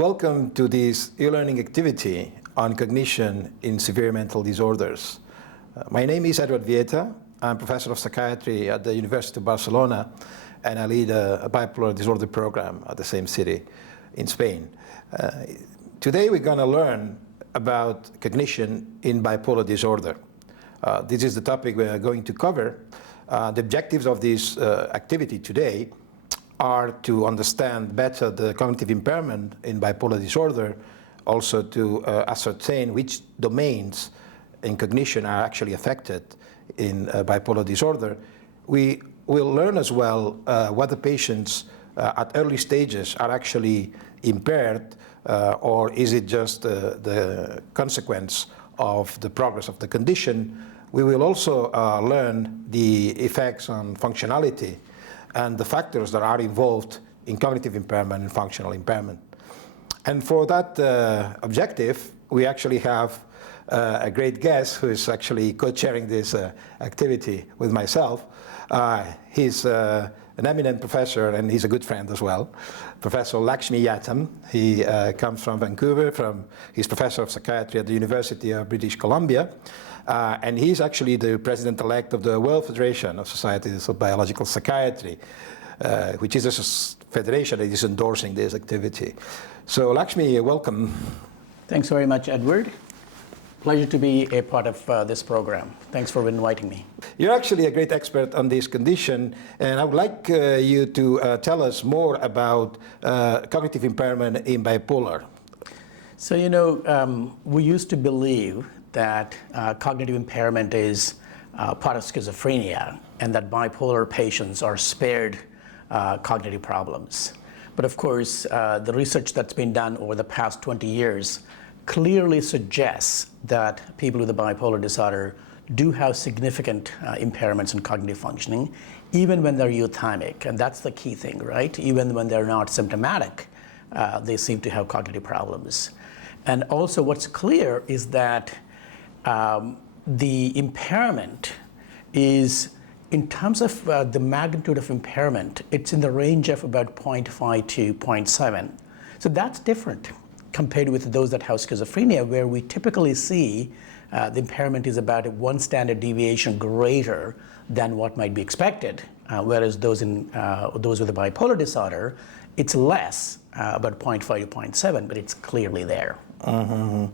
Welcome to this e-learning activity on cognition in severe mental disorders. My name is Edward Vieta. I'm professor of psychiatry at the University of Barcelona, and I lead a bipolar disorder program at the same city in Spain. Today we're going to learn about cognition in bipolar disorder. This is the topic we are going to cover. The objectives of this activity today are to understand better the cognitive impairment in bipolar disorder, also to ascertain which domains in cognition are actually affected in bipolar disorder. We will learn as well whether patients at early stages are actually impaired or is it just the consequence of the progress of the condition. We will also learn the effects on functionality and the factors that are involved in cognitive impairment and functional impairment. And for that objective, we actually have a great guest who is actually co-chairing this activity with myself. He's an eminent professor, and he's a good friend as well, Professor Lakshmi Yatam. He comes from Vancouver. He's professor of psychiatry at the University of British Columbia. And he's actually the president-elect of the World Federation of Societies of Biological Psychiatry, which is a federation that is endorsing this activity. So Lakshmi, welcome. Thanks very much, Edward. Pleasure to be a part of this program. Thanks for inviting me. You're actually a great expert on this condition, and I would like you to tell us more about cognitive impairment in bipolar. So, we used to believe that cognitive impairment is part of schizophrenia and that bipolar patients are spared cognitive problems. But of course, the research that's been done over the past 20 years clearly suggests that people with a bipolar disorder do have significant impairments in cognitive functioning, even when they're euthymic. And that's the key thing, right? Even when they're not symptomatic, they seem to have cognitive problems. And also what's clear is that the impairment is, in terms of the magnitude of impairment, it's in the range of about 0.5 to 0.7. So that's different compared with those that have schizophrenia, where we typically see the impairment is about 1 standard deviation greater than what might be expected, whereas those with a bipolar disorder, it's less, about 0.5 to 0.7, but it's clearly there. Mm-hmm.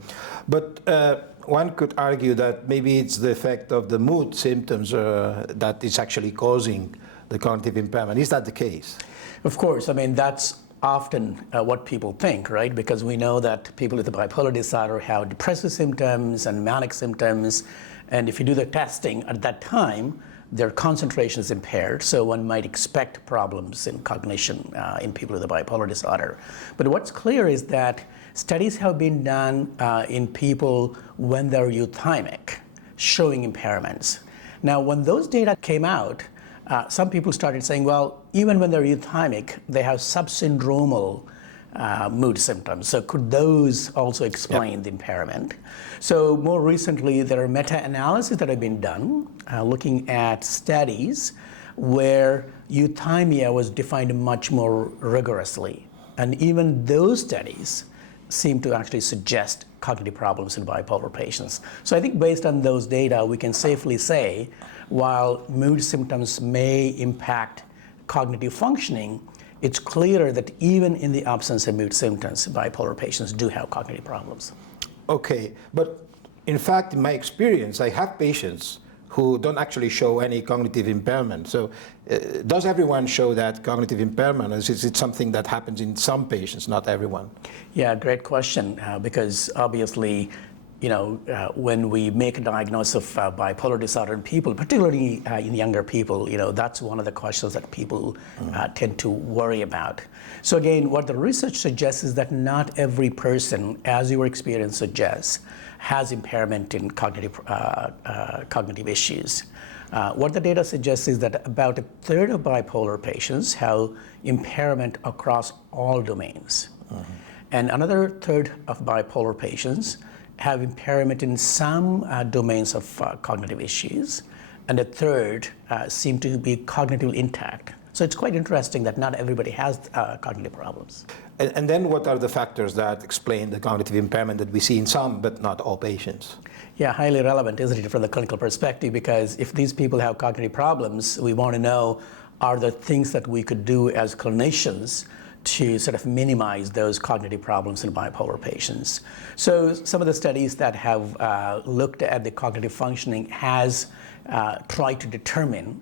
But one could argue that maybe it's the effect of the mood symptoms that is actually causing the cognitive impairment. Is that the case? Of course. I mean, that's often what people think, right? Because we know that people with a bipolar disorder have depressive symptoms and manic symptoms. And if you do the testing at that time, their concentration is impaired. So one might expect problems in cognition in people with a bipolar disorder. But what's clear is that studies have been done in people when they're euthymic, showing impairments. Now, when those data came out, some people started saying, well, even when they're euthymic, they have subsyndromal mood symptoms. So could those also explain the impairment? So more recently, there are meta-analyses that have been done looking at studies where euthymia was defined much more rigorously. And even those studies seem to actually suggest cognitive problems in bipolar patients. So I think based on those data, we can safely say, while mood symptoms may impact cognitive functioning, it's clear that even in the absence of mood symptoms, bipolar patients do have cognitive problems. Okay, but in fact, in my experience, I have patients who don't actually show any cognitive impairment. So does everyone show that cognitive impairment? Is it something that happens in some patients, not everyone? Yeah, great question, because obviously, when we make a diagnosis of bipolar disorder in people, particularly in younger people, that's one of the questions that people tend to worry about. So again, what the research suggests is that not every person, as your experience suggests, has impairment in cognitive issues. What the data suggests is that about 1/3 of bipolar patients have impairment across all domains. And another 1/3 of bipolar patients have impairment in some domains of cognitive issues, and 1/3 seem to be cognitively intact. So it's quite interesting that not everybody has cognitive problems. And then what are the factors that explain the cognitive impairment that we see in some but not all patients? Yeah, highly relevant, isn't it, from the clinical perspective? Because if these people have cognitive problems, we want to know, are there things that we could do as clinicians to sort of minimize those cognitive problems in bipolar patients? So some of the studies that have looked at the cognitive functioning has tried to determine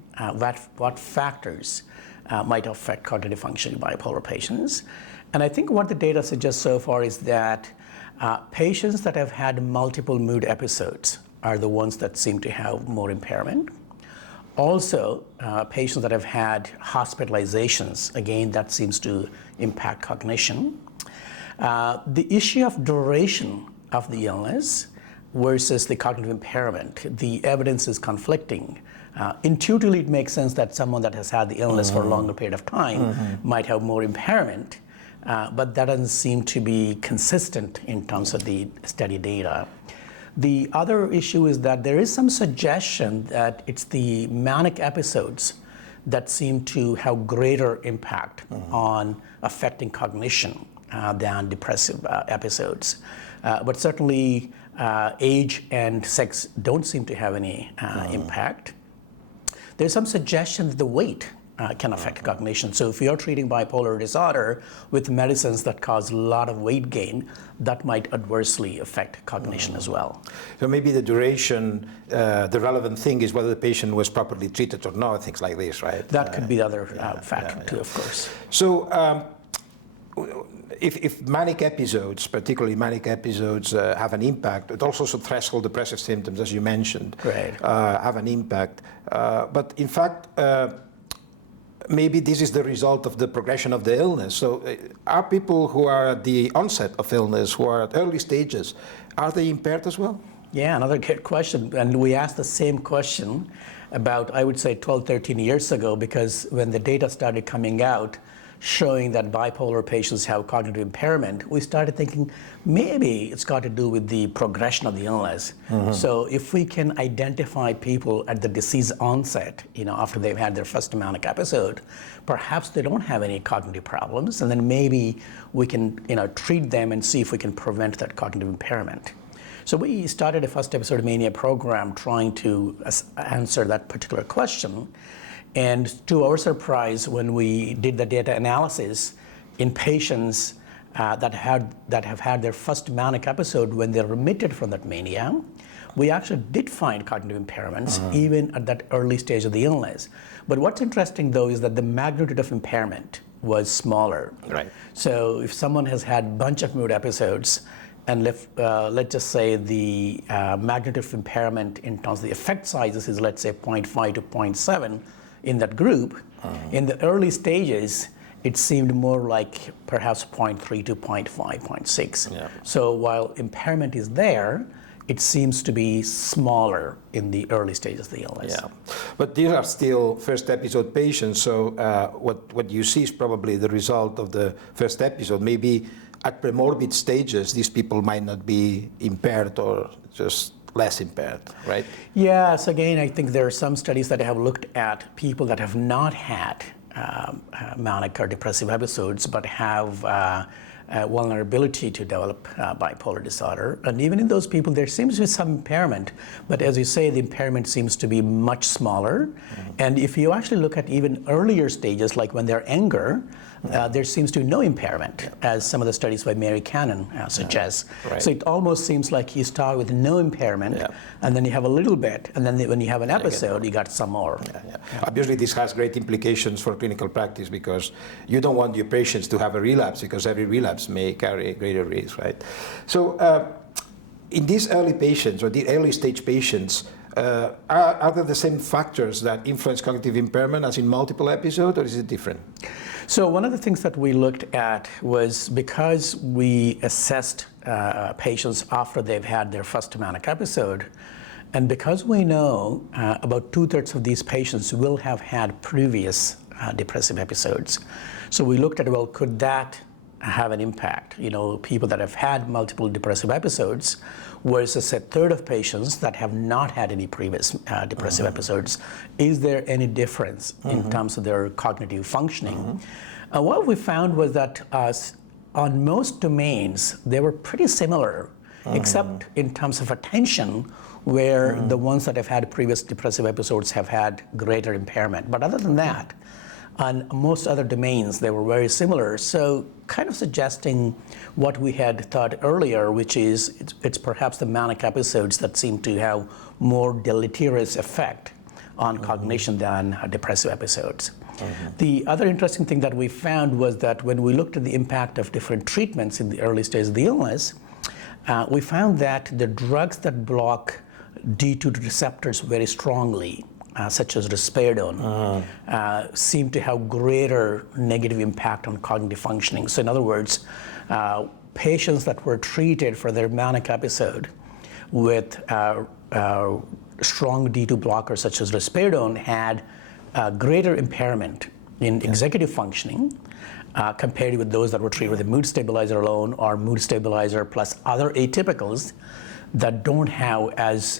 what factors might affect cognitive function in bipolar patients. And I think what the data suggests so far is that patients that have had multiple mood episodes are the ones that seem to have more impairment. Also, patients that have had hospitalizations, again, that seems to impact cognition. The issue of duration of the illness versus the cognitive impairment, the evidence is conflicting. Intuitively, it makes sense that someone that has had the illness for a longer period of time might have more impairment, but that doesn't seem to be consistent in terms of the study data. The other issue is that there is some suggestion that it's the manic episodes that seem to have greater impact on affecting cognition than depressive episodes. But certainly age and sex don't seem to have any impact. There's some suggestion that the weight can affect cognition. So if you're treating bipolar disorder with medicines that cause a lot of weight gain, that might adversely affect cognition as well. So maybe the duration, the relevant thing is whether the patient was properly treated or not, things like this, right? That could be the other factor too, of course. So if manic episodes, particularly manic episodes, have an impact, it also threshold depressive symptoms, as you mentioned, Right. have an impact. But in fact, maybe this is the result of the progression of the illness. So are people who are at the onset of illness, who are at early stages, are they impaired as well? Yeah, another good question. And we asked the same question about, I would say, 12, 13 years ago, because when the data started coming out showing that bipolar patients have cognitive impairment, we started thinking maybe it's got to do with the progression of the illness. So if we can identify people at the disease onset, after they've had their first manic episode, perhaps they don't have any cognitive problems, and then maybe we can treat them and see if we can prevent that cognitive impairment. So we started a first episode mania program trying to answer that particular question. And to our surprise, when we did the data analysis in patients that have had their first manic episode when they remitted from that mania, we actually did find cognitive impairments even at that early stage of the illness. But what's interesting, though, is that the magnitude of impairment was smaller. Right. So if someone has had a bunch of mood episodes, and let's just say the magnitude of impairment in terms of the effect sizes is, let's say, 0.5 to 0.7, in that group, in the early stages, it seemed more like perhaps 0.3 to 0.5, 0.6. Yeah. So while impairment is there, it seems to be smaller in the early stages of the illness. Yeah, but these are still first episode patients, so what you see is probably the result of the first episode. Maybe at premorbid stages, these people might not be impaired or just less impaired, right? Yes, again, I think there are some studies that have looked at people that have not had manic or depressive episodes, but have vulnerability to develop bipolar disorder. And even in those people, there seems to be some impairment, but as you say, the impairment seems to be much smaller. And if you actually look at even earlier stages, like when they're younger, there seems to be no impairment, as some of the studies by Mary Cannon suggest. Right. So it almost seems like you start with no impairment, and then you have a little bit, and then when you have an episode, you got some more. Obviously, this has great implications for clinical practice because you don't want your patients to have a relapse because every relapse may carry a greater risk, right? So in these early patients or the early stage patients, are there the same factors that influence cognitive impairment as in multiple episodes, or is it different? So one of the things that we looked at was because we assessed patients after they've had their first manic episode, and because we know about 2/3 of these patients will have had previous depressive episodes. So we looked at, well, could that have an impact. People that have had multiple depressive episodes versus a third of patients that have not had any previous depressive episodes. Is there any difference in terms of their cognitive functioning? What we found was that on most domains, they were pretty similar, except in terms of attention, where the ones that have had previous depressive episodes have had greater impairment. But other than that, on most other domains, they were very similar. So kind of suggesting what we had thought earlier, which is it's perhaps the manic episodes that seem to have more deleterious effect on cognition than depressive episodes. The other interesting thing that we found was that when we looked at the impact of different treatments in the early stages of the illness, we found that the drugs that block D2 receptors very strongly, such as risperidone, seem to have greater negative impact on cognitive functioning. So in other words, patients that were treated for their manic episode with strong D2 blockers such as risperidone had greater impairment in executive functioning compared with those that were treated with a mood stabilizer alone or mood stabilizer plus other atypicals that don't have as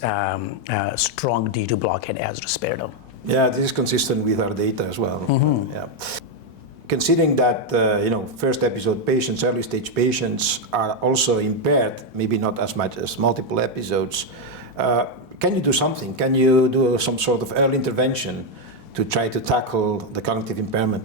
strong D2 blockade as risperidone. Yeah, this is consistent with our data as well. Yeah. Considering that first episode patients, early stage patients are also impaired, maybe not as much as multiple episodes, can you do something? Can you do some sort of early intervention to try to tackle the cognitive impairment?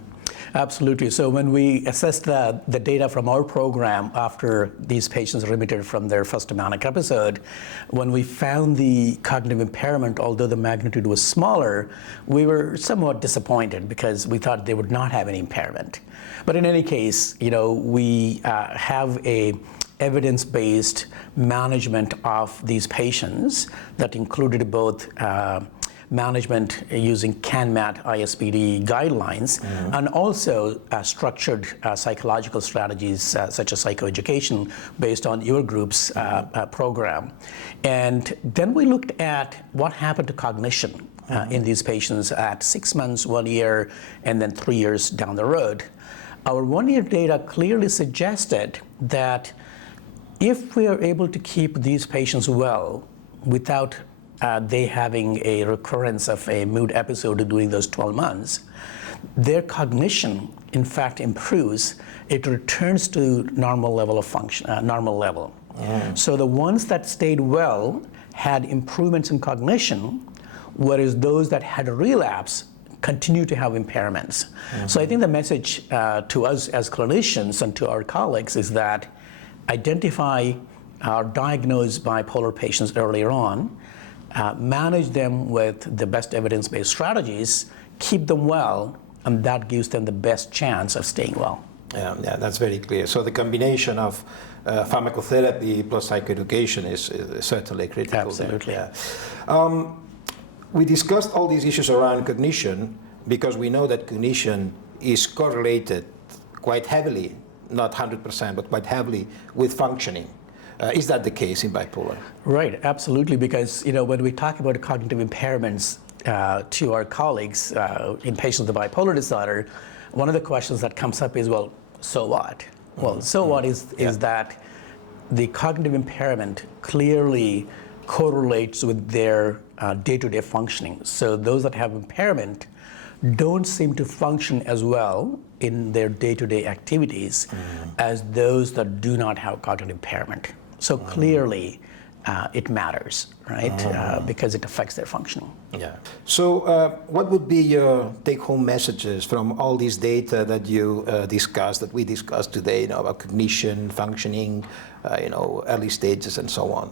Absolutely. So when we assessed the data from our program after these patients remitted from their first manic episode, when we found the cognitive impairment, although the magnitude was smaller, we were somewhat disappointed because we thought they would not have any impairment. But in any case, we have a evidence-based management of these patients that included both management using CANMAT ISPD guidelines, and also structured psychological strategies such as psychoeducation based on your group's program. And then we looked at what happened to cognition in these patients at 6 months, 1 year, and then 3 years down the road. Our 1-year data clearly suggested that if we are able to keep these patients well without they having a recurrence of a mood episode during those 12 months, their cognition, in fact, improves. It returns to normal level of function, normal level. So the ones that stayed well had improvements in cognition, whereas those that had a relapse continue to have impairments. So I think the message to us as clinicians and to our colleagues is that identify or diagnose bipolar patients earlier on, manage them with the best evidence-based strategies, keep them well, and that gives them the best chance of staying well. Yeah, that's very clear. So the combination of pharmacotherapy plus psychoeducation is certainly critical. Absolutely. Yeah. We discussed all these issues around cognition because we know that cognition is correlated quite heavily, not 100%, but quite heavily with functioning. Is that the case in bipolar? Right, absolutely, because when we talk about cognitive impairments to our colleagues in patients with bipolar disorder, one of the questions that comes up is, well, so what? Well, so what is that the cognitive impairment clearly correlates with their day-to-day functioning. So those that have impairment don't seem to function as well in their day-to-day activities as those that do not have cognitive impairment. So clearly, it matters, right? Because it affects their functioning. Yeah. So what would be your take-home messages from all these data that you discussed, that we discussed today, about cognition, functioning, early stages and so on?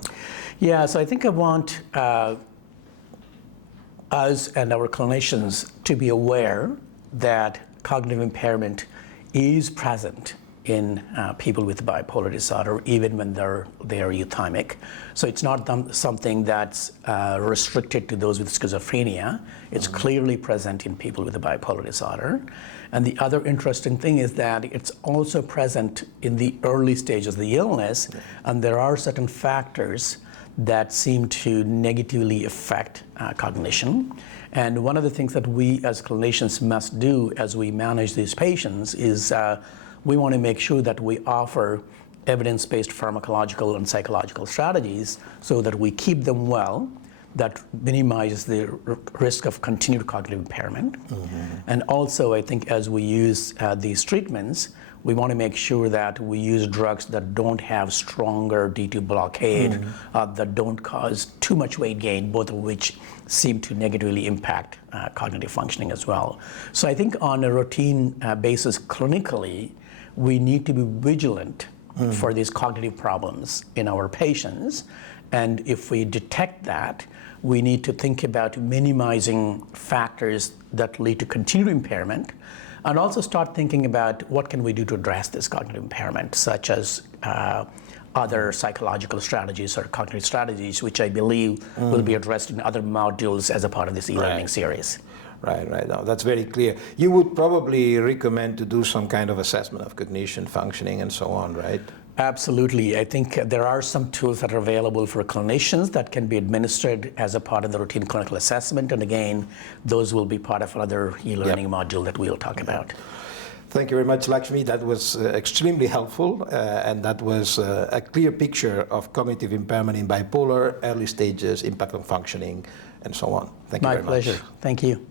Yeah, so I think I want us and our clinicians to be aware that cognitive impairment is present in people with bipolar disorder, even when they are euthymic. So it's not something that's restricted to those with schizophrenia. It's clearly present in people with a bipolar disorder. And the other interesting thing is that it's also present in the early stages of the illness, and there are certain factors that seem to negatively affect cognition. And one of the things that we as clinicians must do as we manage these patients is we want to make sure that we offer evidence-based pharmacological and psychological strategies so that we keep them well, that minimizes the risk of continued cognitive impairment. And also, I think as we use these treatments, we want to make sure that we use drugs that don't have stronger D2 blockade, that don't cause too much weight gain, both of which seem to negatively impact cognitive functioning as well. So I think on a routine basis clinically, we need to be vigilant for these cognitive problems in our patients. And if we detect that, we need to think about minimizing factors that lead to continued impairment, and also start thinking about what can we do to address this cognitive impairment, such as other psychological strategies or cognitive strategies, which I believe will be addressed in other modules as a part of this e-learning series. Right. No, that's very clear. You would probably recommend to do some kind of assessment of cognition, functioning, and so on, right? Absolutely. I think there are some tools that are available for clinicians that can be administered as a part of the routine clinical assessment. And again, those will be part of another e-learning module that we'll talk about. Thank you very much, Lakshmi. That was extremely helpful, and that was a clear picture of cognitive impairment in bipolar, early stages, impact on functioning, and so on. Thank you very much. My pleasure. Thank you.